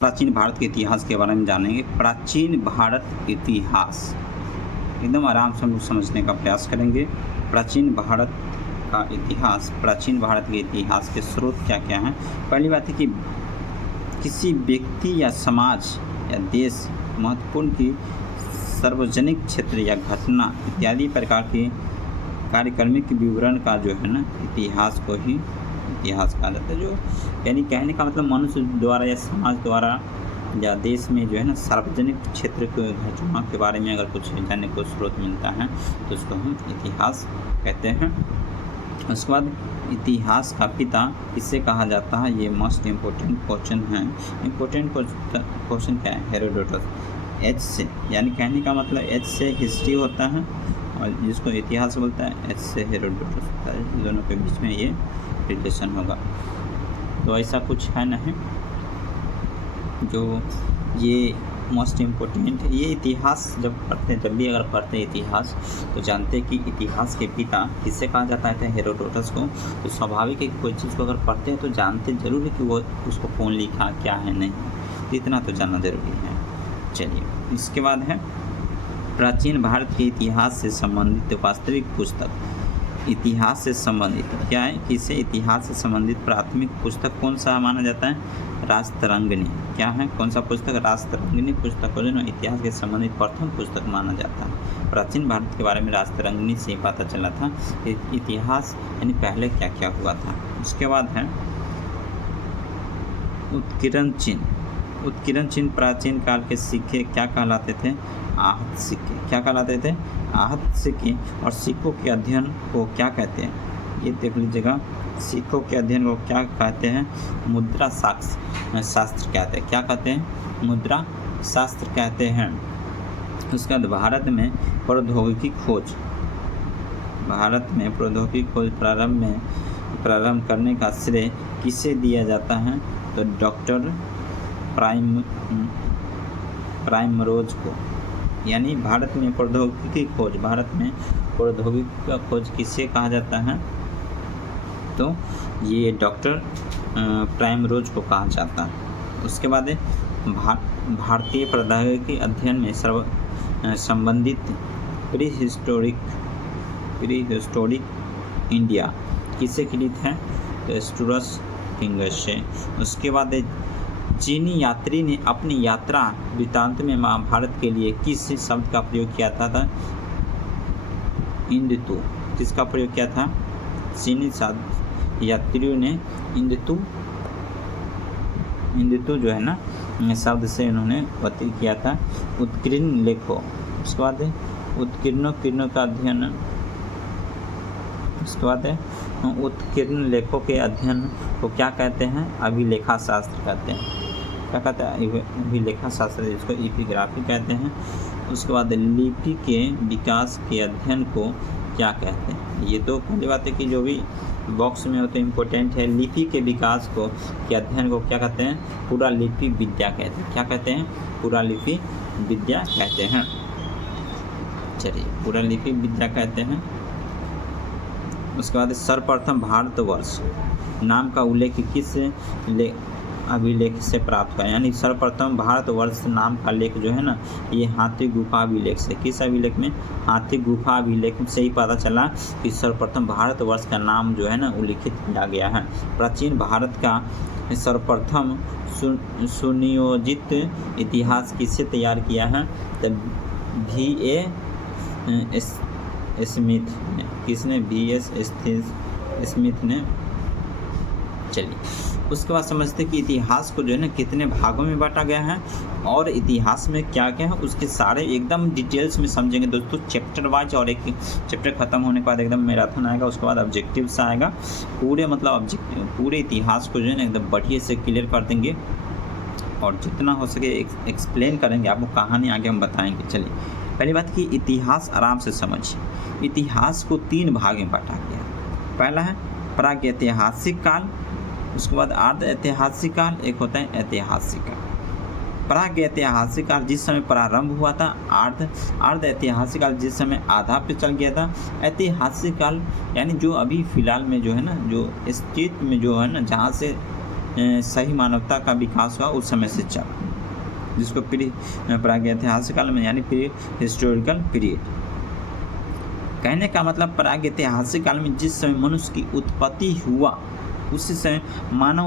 प्राचीन भारत के इतिहास के बारे में जानेंगे। प्राचीन भारत इतिहास एकदम आराम से हम लोग समझने का प्रयास करेंगे। प्राचीन भारत का इतिहास, प्राचीन भारत के इतिहास के स्रोत क्या क्या हैं। पहली बात है कि किसी व्यक्ति या समाज या देश महत्वपूर्ण की सार्वजनिक क्षेत्र या घटना इत्यादि प्रकार के कार्यक्रम के विवरण का जो है ना, इतिहास को ही इतिहास कहा जाता है। जो यानी कहने का मतलब मनुष्य द्वारा या समाज द्वारा या देश में जो है ना, सार्वजनिक क्षेत्र के घटनाओं के बारे में अगर कुछ जानने को स्रोत मिलता है तो उसको हम इतिहास कहते हैं। उसके बाद इतिहास का पिता किससे कहा जाता है, ये मोस्ट इम्पोर्टेंट क्वेश्चन है। इम्पोर्टेंट क्वेश्चन क्या है, हेरोडोटस। एच से, यानी कहने का मतलब एच से हिस्ट्री होता है और जिसको इतिहास बोलता है एच से हेरोडोटस होता है। दोनों के बीच में ये रिलेशन होगा। तो ऐसा कुछ है नहीं जो ये मोस्ट इम्पोर्टेंट है। ये इतिहास जब पढ़ते हैं, जब भी अगर पढ़ते हैं इतिहास तो जानते हैं कि इतिहास के पिता किससे कहा जाता है, हेरोडोटस को। तो स्वाभाविक है कि कोई चीज़ को अगर पढ़ते हैं तो जानते जरूर है कि वो उसको कौन लिखा, क्या है, नहीं। तो इतना तो जानना जरूरी है। चलिए, इसके बाद है प्राचीन भारत के इतिहास से संबंधित वास्तविक पुस्तक। इतिहास से संबंधित क्या है कि इसे इतिहास से संबंधित प्राथमिक पुस्तक कौन सा माना जाता है, राजतरंगिणी। क्या है, कौन सा पुस्तक, राजतरंगिणी पुस्तक को जो ना इतिहास के संबंधित प्रथम पुस्तक माना जाता है। प्राचीन भारत के बारे में राजतरंगिणी से ही पता चला था कि इतिहास यानी पहले क्या क्या हुआ था। उसके बाद है उत्कीर्ण चिन्ह। उत्कीर्ण चिन्ह प्राचीन काल के सिक्के क्या कहलाते थे, आहत सिक्के। क्या कहलाते थे, आहत सिक्के। और सिक्कों के अध्ययन को क्या कहते हैं, ये देख लीजिएगा। सिक्कों के अध्ययन को क्या कहते हैं, मुद्रा शास्त्र कहते हैं। क्या कहते हैं, मुद्रा शास्त्र कहते हैं। उसके बाद भारत में प्रौद्योगिकी खोज। भारत में प्रौद्योगिकी खोज प्रारंभ करने का श्रेय किसे दिया जाता है, तो डॉक्टर प्राइमरोज को। यानी भारत में प्रौद्योगिकी खोज, भारत में प्रौद्योगिकी का खोज किसे कहा जाता है, तो ये डॉक्टर प्राइमरोज को कहा जाता है। उसके बाद भारतीय प्रौद्योगिकी अध्ययन में संबंधित प्री हिस्टोरिक इंडिया किसे लिखित है, तो स्टूरस फिंगर्स से। उसके बाद चीनी यात्री ने अपनी यात्रा वृत्तांत में महाभारत के लिए किस शब्द का प्रयोग किया था, इंदुतु। किसका प्रयोग किया था, चीनी यात्रियों ने इंदुतु जो है ना शब्द से इन्होंने व्यतीत किया था। उत्कीर्ण लेखों। उसके बाद उत्कीर्ण का अध्ययन। उसके बाद उत्कीर्ण लेखों के अध्ययन को क्या कहते हैं, अभिलेखा शास्त्र कहते हैं। क्या कहते हैं, अभिलेखा शास्त्र, जिसको एपिग्राफी कहते हैं। उसके बाद लिपि के विकास के अध्ययन को क्या कहते हैं। ये तो पहली बात है कि जो भी बॉक्स में हो तो इम्पोर्टेंट है। लिपि के विकास को के अध्ययन को क्या कहते हैं, पूरा लिपि विद्या कहते हैं। क्या कहते हैं, पूरा लिपि विद्या कहते हैं। चलिए, पूरा लिपि विद्या कहते हैं। उसके बाद सर्वप्रथम भारतवर्ष नाम का उल्लेख किस अभिलेख से प्राप्त हुआ, यानी सर्वप्रथम भारतवर्ष नाम का लेख जो है ना, ये हाथी गुफा अभिलेख से। किस अभिलेख में, हाथी गुफा अभिलेख से ही पता चला कि सर्वप्रथम भारतवर्ष का नाम जो है ना उल्लिखित किया गया है। प्राचीन भारत का सर्वप्रथम सुनियोजित इतिहास किससे तैयार किया है, तो V.A. स्मिथ ने। किसने, V.S. स्मिथ ने। चलिए, उसके बाद समझते हैं कि इतिहास को जो है ना कितने भागों में बांटा गया है और इतिहास में क्या क्या है, उसके सारे एकदम डिटेल्स में समझेंगे दोस्तों, चैप्टर वाइज। और एक चैप्टर खत्म होने के बाद एकदम मैराथन आएगा, उसके बाद ऑब्जेक्टिव्स आएगा। पूरे मतलब पूरे इतिहास को जो है ना एकदम बढ़िया से क्लियर कर देंगे और जितना हो सके एक्सप्लेन करेंगे आपको, कहानी आगे हम बताएंगे। चलिए, पहली बात कि इतिहास आराम से समझिए। इतिहास को 3 भाग में बांटा गया। पहला है प्रागैतिहासिक काल, उसके बाद अर्ध ऐतिहासिक काल, एक होता है ऐतिहासिक काल। प्रागैतिहासिक काल जिस समय प्रारंभ हुआ था, अर्ध ऐतिहासिक काल जिस समय आधा पे चल गया था, ऐतिहासिक काल यानी जो अभी फ़िलहाल में जो है ना, जो स्थिति में जो है ना, जहाँ से सही मानवता का विकास हुआ उस समय से चला, जिसको प्रागैतिहासिक काल में यानी प्री हिस्टोरिकल पीरियड। कहने का मतलब प्रागैतिहासिक काल में जिस समय मनुष्य की उत्पत्ति हुआ उसी समय मानव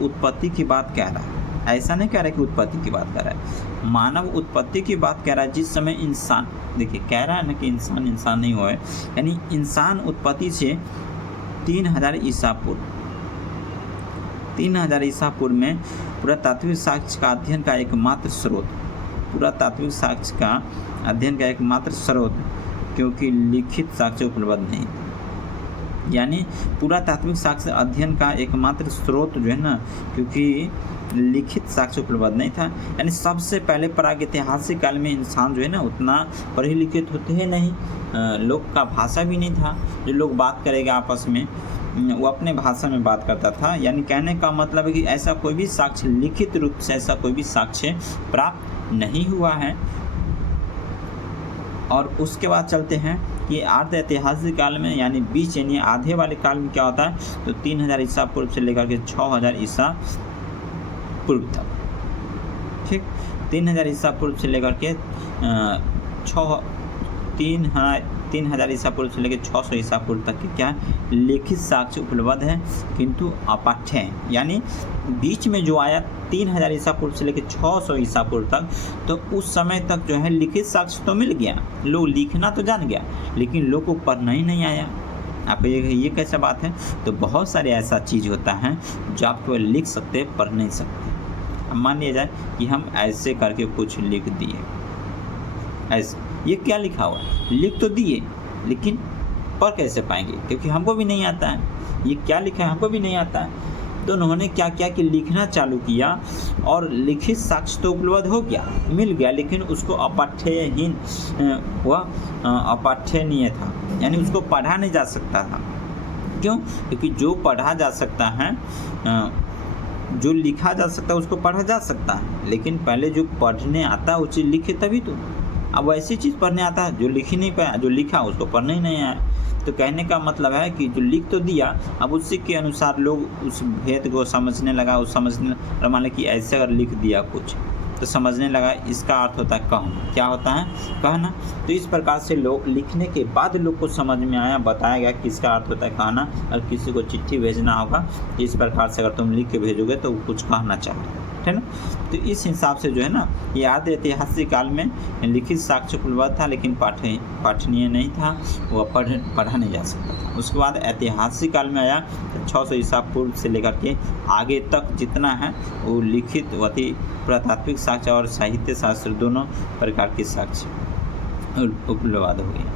उत्पत्ति की बात कह रहा है। ऐसा नहीं कह रहा है कि उत्पत्ति की बात कर रहा है, मानव उत्पत्ति की बात कह रहा है। जिस समय इंसान, देखिए कह रहा है ना कि इंसान नहीं हुआ है, यानी इंसान उत्पत्ति से 3000 ईसा पूर्व में पुरातात्विक साक्ष्य का अध्ययन का एकमात्र स्रोत, क्योंकि लिखित साक्ष्य उपलब्ध नहीं था। यानी पुरातात्विक साक्ष्य अध्ययन का एकमात्र स्रोत जो है ना, क्योंकि लिखित साक्ष्य उपलब्ध नहीं था। यानी सबसे पहले प्रागैतिहासिक काल में इंसान जो है ना उतना पढ़े लिखित होते हैं नहीं, लोग का भाषा भी नहीं था। जो लोग बात करेगा आपस में वो अपने भाषा में बात करता था। यानी कहने का मतलब है कि ऐसा कोई भी साक्ष्य लिखित रूप से ऐसा कोई भी साक्ष्य प्राप्त नहीं हुआ है। और उसके बाद चलते हैं कि अर्ध ऐतिहासिक काल में यानी बीच यानी आधे वाले काल में क्या होता है, तो 3000 ईसा पूर्व से लेकर के 6000 ईसा पूर्व तक, ठीक, 3000 ईसा पूर्व से लेकर के 3000 ईसा पूर्व से लेकर 600 ईसा पूर्व तक के क्या लिखित साक्ष्य उपलब्ध है, किंतु अपाठ्य है। यानी बीच में जो आया 3000 ईसा पूर्व से लेकर 600 ईसा पूर्व तक, तो उस समय तक जो है लिखित साक्ष्य तो मिल गया, लोग लिखना तो जान गया, लेकिन लोग को पढ़ना ही नहीं आया। आप ये कैसा बात है? तो बहुत सारे ऐसा चीज़ होता है जो आप केवल लिख सकते पढ़ नहीं सकते। अब मान लिया जाए कि हम ऐसे करके कुछ लिख दिए, ऐसे, ये क्या लिखा हुआ है, लिख तो दिए लेकिन पढ़ कैसे पाएंगे, क्योंकि हमको भी नहीं आता है। ये क्या लिखा है हमको भी नहीं आता है। तो उन्होंने क्या किया कि लिखना चालू किया और लिखित साक्ष्य तो उपलब्ध हो गया, मिल गया, लेकिन उसको अपाठ्यहीन अपाठ्यनीय था, यानी उसको पढ़ा नहीं जा सकता था। क्यों? क्योंकि जो पढ़ा जा सकता है, जो लिखा जा सकता है उसको पढ़ा जा सकता है, लेकिन पहले जो पढ़ने आता वो चीज़ लिखे तभी तो। अब ऐसी चीज़ पढ़ने आता है जो लिख ही नहीं पाया, जो लिखा उसको पढ़ना ही नहीं आया। तो कहने का मतलब है कि जो लिख तो दिया, अब उसी के अनुसार लोग उस भेद को समझने लगा, मान लें कि ऐसे अगर लिख दिया कुछ तो समझने लगा इसका अर्थ होता है कहना। क्या होता है? कहना। तो इस प्रकार से लोग लिखने के बाद लोग को समझ में आया, बताया गया कि इसका अर्थ होता है कहना। और किसी को चिट्ठी भेजना होगा इस प्रकार से अगर तुम लिख के भेजोगे तो वो कुछ कहना चाहते है ना। तो इस हिसाब से जो है ना, ये आधे ऐतिहासिक काल में लिखित साक्ष्य उपलब्ध था, लेकिन पाठनीय नहीं था, वो पढ़ा नहीं जा सकता था। उसके बाद ऐतिहासिक काल में आया 600 ईसा पूर्व से लेकर के आगे तक जितना है वो लिखित वती पुरातात्विक साक्ष्य और साहित्य शास्त्र दोनों प्रकार के साक्ष्य उपलब्ध हो गए।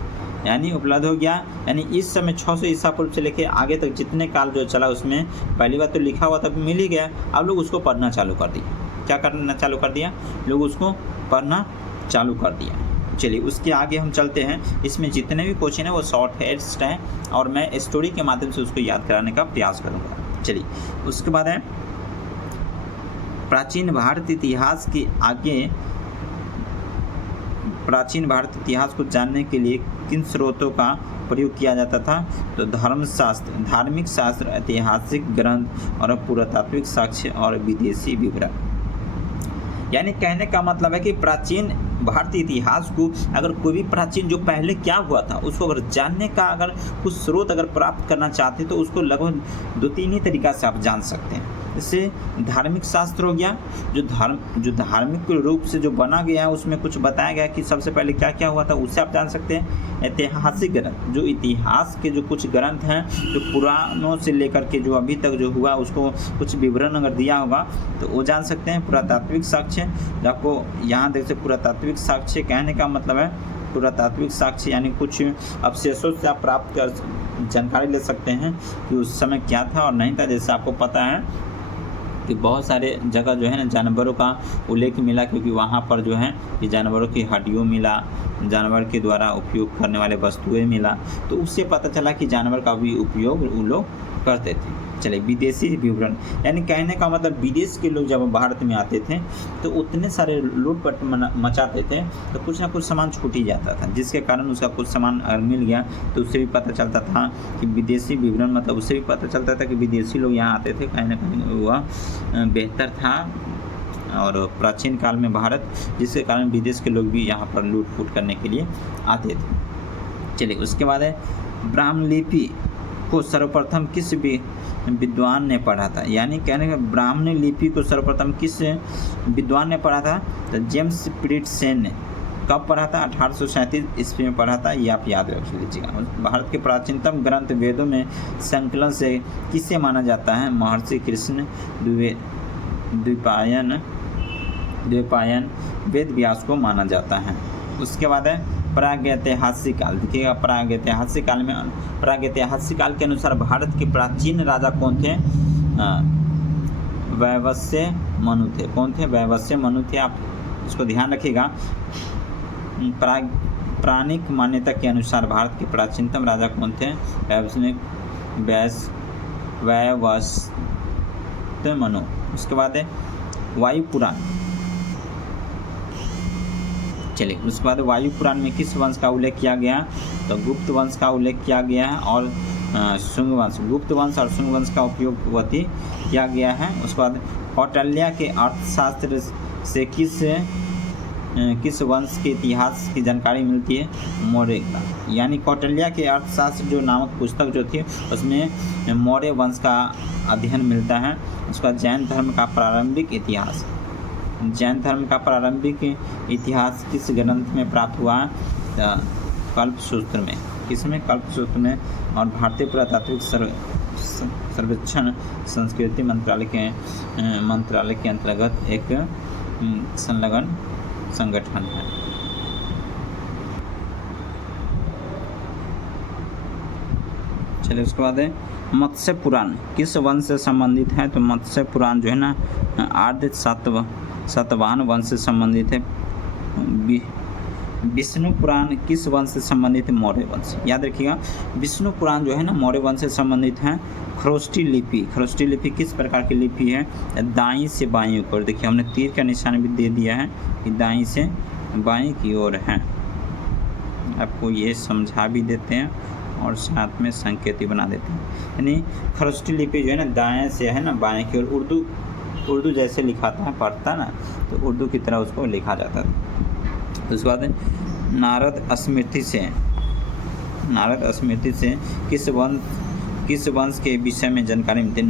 यानी उपलब्ध हो गया, यानी इस समय 600 ईसा पूर्व से लेके आगे तक जितने काल जो चला उसमें पहली बार तो लिखा हुआ था, मिल ही गया। अब लोग उसको पढ़ना चालू कर दिया। क्या करना चालू कर दिया? लोग उसको पढ़ना चालू कर दिया। चलिए उसके आगे हम चलते हैं। इसमें जितने भी क्वेश्चन है वो शॉर्ट हेड्स हैं और मैं स्टोरी के माध्यम से उसको याद कराने का प्रयास करूँगा। चलिए उसके बाद है प्राचीन भारत इतिहास के आगे। प्राचीन भारत इतिहास को जानने के लिए किन स्रोतों का प्रयोग किया जाता था? तो धर्मशास्त्र, धार्मिक शास्त्र, ऐतिहासिक ग्रंथ और पुरातात्विक साक्ष्य और विदेशी विवरण। यानी कहने का मतलब है कि प्राचीन भारतीय इतिहास को अगर कोई भी प्राचीन जो पहले क्या हुआ था उसको अगर जानने का अगर कुछ स्रोत अगर प्राप्त करना चाहते तो उसको लगभग 2-3 ही तरीका से आप जान सकते हैं। जैसे धार्मिक शास्त्र हो गया, जो धार्मिक रूप से जो बना गया है उसमें कुछ बताया गया कि सबसे पहले क्या क्या हुआ था, उससे आप जान सकते हैं। ऐतिहासिक ग्रंथ, जो इतिहास के जो कुछ ग्रंथ हैं जो पुरानों से लेकर के जो अभी तक जो हुआ उसको कुछ विवरण अगर दिया होगा तो वो जान सकते हैं। पुरातात्विक साक्ष्य, आपको यहाँ देख सकते पुरातात्विक साक्ष्य कहने का मतलब है पुरातात्विक साक्ष्य यानी कुछ अवशेषों से आप प्राप्त कर जानकारी ले सकते हैं कि उस समय क्या था और नहीं था। जैसे आपको पता है कि बहुत सारे जगह जो है ना जानवरों का उल्लेख मिला, क्योंकि वहाँ पर जो है ये जानवरों की हड्डियों मिला, जानवर के द्वारा उपयोग करने वाले वस्तुएं मिला, तो उससे पता चला कि जानवर का भी उपयोग वो लोग करते थे। चलिए, विदेशी विवरण, यानी कहने का मतलब विदेश के लोग जब भारत में आते थे तो उतने सारे लूटपाट मचाते थे, तो कुछ ना कुछ सामान छूट ही जाता था, जिसके कारण उसका कुछ सामान अगर मिल गया तो उससे भी पता चलता था कि विदेशी विवरण, मतलब उससे भी पता चलता था कि विदेशी लोग यहाँ आते थे, कहीं ना कहीं वह बेहतर था और प्राचीन काल में भारत, जिसके कारण विदेश के लोग भी यहाँ पर लूट फूट करने के लिए आते थे। चलिए, उसके बाद है ब्राह्मण लिपि को सर्वप्रथम किस विद्वान ने पढ़ा था, यानी कहने का ब्राह्मणी लिपि को सर्वप्रथम किस विद्वान ने पढ़ा था, तो जेम्स प्रिटसेन ने। कब पढ़ा था? 1837 ईस्वी में पढ़ा था, ये आप याद रख लीजिएगा। भारत के प्राचीनतम ग्रंथ वेदों में संकलन से किसे माना जाता है? महर्षि कृष्ण द्वैपायन वेद व्यास को माना जाता है। उसके बाद है प्रागैतिहासिक काल। देखिएगा, प्रागैतिहासिक काल के अनुसार भारत के प्राचीन राजा कौन थे? वैवस्वत मनु थे। कौन थे? वैवस्वत मनु थे। आप इसको ध्यान रखिएगा। पौराणिक मान्यता के अनुसार भारत के प्राचीनतम राजा कौन थे? वैवस्वत मनु। उसके बाद है वायु पुराण। चलिए, उसके बाद वायु पुराण में किस वंश का उल्लेख किया गया? तो गुप्त वंश का उल्लेख किया गया है और शुंग वंश, गुप्त वंश और शुंग वंश का उपयोग किया गया है। उसके बाद कौटिल्य के अर्थशास्त्र से किस वंश के इतिहास की जानकारी मिलती है? मौर्य का। यानी कौटिल्य के अर्थशास्त्र जो नामक पुस्तक जो थी उसमें मौर्य वंश का अध्ययन मिलता है। उसका जैन धर्म का प्रारंभिक इतिहास, जैन धर्म का प्रारंभिक इतिहास किस ग्रंथ में प्राप्त हुआ? कल्पसूत्र में। किसमें? कल्पसूत्र में। और भारतीय पुरातात्विक सर्वेक्षण संस्कृति मंत्रालय के अंतर्गत एक संलग्न संगठन है। चलिए, उसके बाद है मत्स्य पुराण किस वंश से संबंधित है? तो मत्स्य पुराण जो है ना आर्य सातवाहन वंश से संबंधित है। विष्णु पुराण किस वंश से संबंधित है? मौर्य वंश। याद रखिएगा, विष्णु पुराण जो है ना मौर्य वंश से संबंधित है। खरोष्टी लिपि किस प्रकार की लिपि है? दाईं से बाईं ऊपर। देखिए, हमने तीर का निशान भी दे दिया है कि दाईं से बाईं की ओर है। आपको ये समझा भी देते हैं और साथ में संकेत बना देते हैं। यानी खरोष्टी लिपि जो है ना दाएं से है ना बाएं की ओर, उर्दू जैसे लिखाता है, पढ़ता ना, तो उर्दू की तरह उसको लिखा जाता था। उसके बाद नारद स्मृति से किस वंश के विषय में जानकारी मिलती है?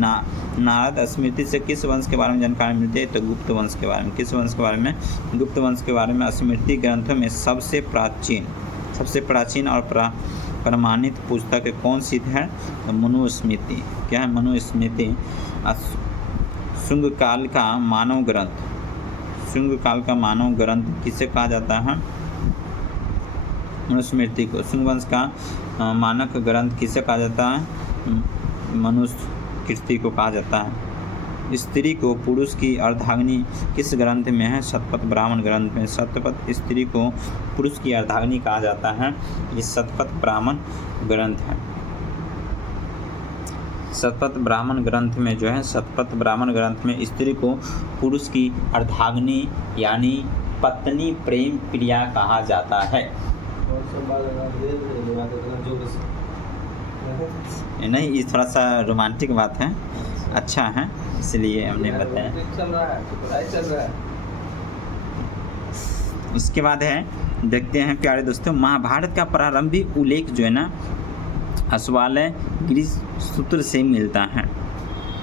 नारद स्मृति से किस वंश के बारे में जानकारी मिलती है? तो गुप्त वंश के बारे में। किस वंश के बारे में? गुप्त वंश के बारे में। स्मृति ग्रंथों में सबसे प्राचीन और प्रमाणित पुस्तक कौन सी है? तो मनुस्मृति। क्या है? मनुस्मृति। शुंग काल का मानव ग्रंथ किसे कहा जाता है? मनुस्मृति को। शुंग वंश का मानक ग्रंथ किसे कहा जाता है? मनुस्मृति को कहा जाता है। स्त्री को पुरुष की अर्धांगिनी किस ग्रंथ में है? शतपथ ब्राह्मण ग्रंथ में। शतपथ स्त्री को पुरुष की अर्धांगिनी कहा जाता है, ये शतपथ ब्राह्मण ग्रंथ है। शतपथ ब्राह्मण ग्रंथ में जो है, शतपथ ब्राह्मण ग्रंथ में स्त्री को पुरुष की अर्धांगिनी यानी पत्नी प्रेम प्रिया कहा जाता है। नहीं, ये थोड़ा सा रोमांटिक बात है, अच्छा है, इसलिए हमने बताया। उसके बाद है, देखते हैं प्यारे दोस्तों, महाभारत का प्रारंभिक उल्लेख जो है ना अश्वालय गिरी सूत्र से मिलता है।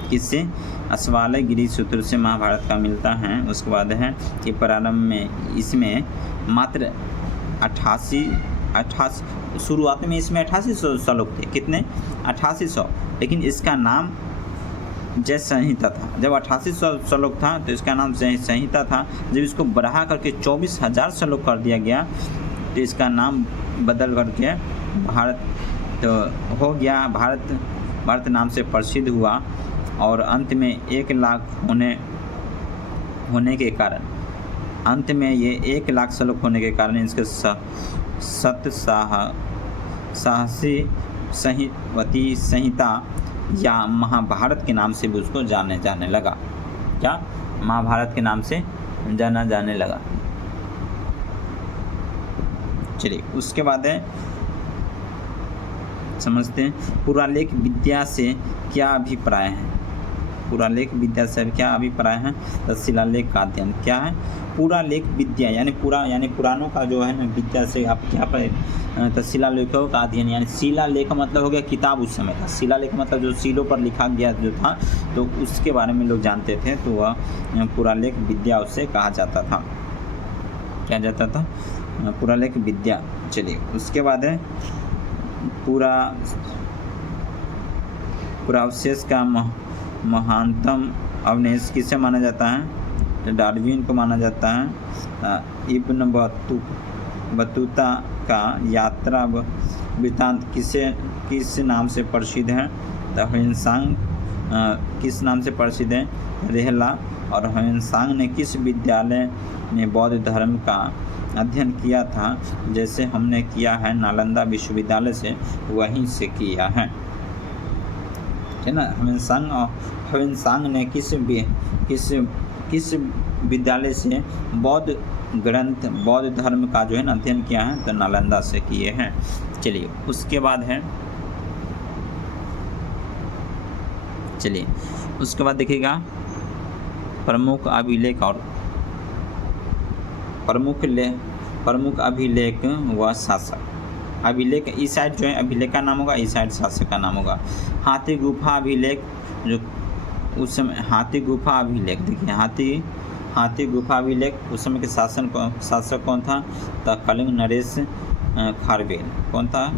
किससे? अश्वालय गिरी सूत्र से महाभारत का मिलता है। उसके बाद है कि प्रारंभ में इसमें मात्र 88 शुरुआत में इसमें 8800 श्लोक थे। कितने? 8800। लेकिन इसका नाम जय संहिता था। जब 8800 श्लोक था तो इसका नाम जय संहिता था। जब इसको बढ़ा करके 24,000 श्लोक कर दिया गया तो इसका नाम बदल करके भारत तो हो गया। भारत नाम से प्रसिद्ध हुआ। और अंत में 1 लाख होने के कारण, अंत में ये 1 लाख श्लोक होने के कारण इसके साहसी संहिवती संहिता या महाभारत के नाम से भी उसको जाने लगा। क्या? महाभारत के नाम से जाना जाने लगा। चलिए उसके बाद है, समझते हैं पुरालेख विद्या से क्या अभिप्राय है। पुरालेख विद्या से क्या अभिप्राय है? तो शिलालेख का अध्ययन क्या है? पुरालेख विद्या यानी पुराणों का जो है ना विद्या से आप क्या पढ़े? तो शिलालेखों का अध्ययन, यानी शिलालेख मतलब हो गया किताब उस समय का, शिलालेख मतलब जो सीलों पर लिखा गया जो था, तो उसके बारे में लोग जानते थे, तो वह पुरालेख विद्या उससे कहा जाता था। क्या जाता था? पुरालेख विद्या। चलिए उसके बाद है पुरावशेष का महानतम अवशेष किसे माना जाता है? तो डार्विन को माना जाता है। इब्न बतूता का यात्रा वृत्तांत किस नाम से प्रसिद्ध है? तो ह्वेनसांग किस नाम से प्रसिद्ध है? रेहला। और ह्वेनसांग ने किस विद्यालय में बौद्ध धर्म का अध्ययन किया था? जैसे हमने किया है नालंदा विश्वविद्यालय से, वहीं से किया है ना। ह्वेनसांग ने किस विद्यालय से बौद्ध धर्म का जो है ना अध्ययन किया है? तो नालंदा से किए हैं। चलिए उसके बाद देखिएगा प्रमुख अभिलेख और प्रमुख अभिलेख व शासक। अभिलेख इस साइड जो है अभिलेख का नाम होगा, इस साइड शासक का नाम होगा। हाथी गुफा अभिलेख, जो उस समय हाथी गुफा अभिलेख, देखिए हाथी गुफा अभिलेख उस समय के शासक कौन था? तो कलिंग नरेश खारवेल। कौन था?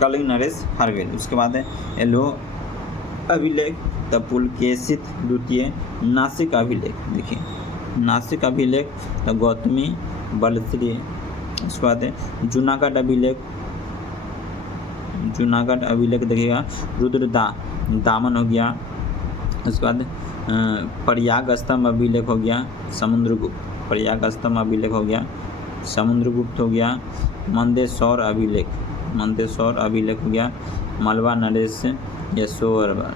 कलिंग नरेश खारवेल। उसके बाद है एलो अभिलेख, तो पुलकेशित द्वितीय। नासिक अभिलेख, देखिए नासिक अभिलेख तो गौतमी बलश्री। उसके बाद है जूनागढ़ अभिलेख देखिएगा रुद्र दामन हो गया। उसके बाद प्रयाग स्तंभ अभिलेख हो गया समुद्रगुप्त, प्रयाग स्तंभ अभिलेख हो गया समुद्रगुप्त हो गया। मंदेसौर अभिलेख हो गया मलबा नरेश यशोवर्मन।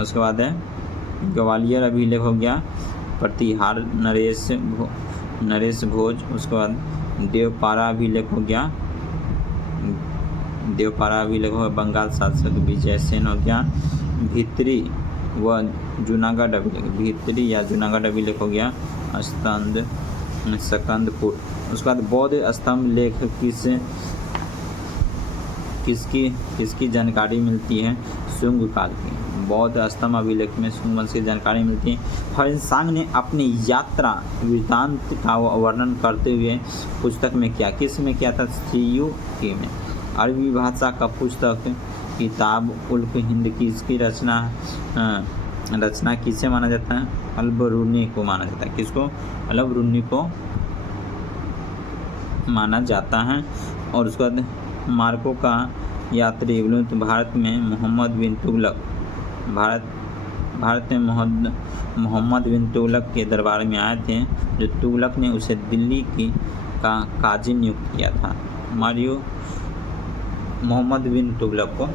उसके बाद है ग्वालियर अभिलेख हो गया प्रतिहार नरेश भोज। उसके बाद देवपारा अभिलेख हो गया बंगाल शासक विजय सेन हो गया। भित्री व जूनागढ़ अभिलेख हो गया सकंदपुर। उसके बाद बौद्ध स्तंभ लेख किसकी जानकारी मिलती है? शुंग काल की। बौद्ध स्तंभ अभिलेख में शुंग वंश की जानकारी मिलती है। ह्वेनसांग ने अपनी यात्रा वृत्तांत का वर्णन करते हुए पुस्तक में किस में किया था? CUK में। अरबी भाषा का पुस्तक किताब उल्क हिंद की इसकी रचना किसे माना जाता है? अल-बरूनी को माना जाता है। किसको? अल-बरूनी को माना जाता है। और उसके बाद मार्को का यात्री भारत में मोहम्मद बिन तुगलक के दरबार में आए थे, जो तुगलक ने उसे दिल्ली का काजी नियुक्त किया था। मोहम्मद बिन तुगलक को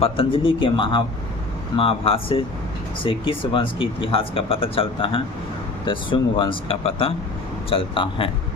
पतंजलि के महाभाष्य से किस वंश के इतिहास का पता चलता है? तो शुंग वंश का पता चलता है।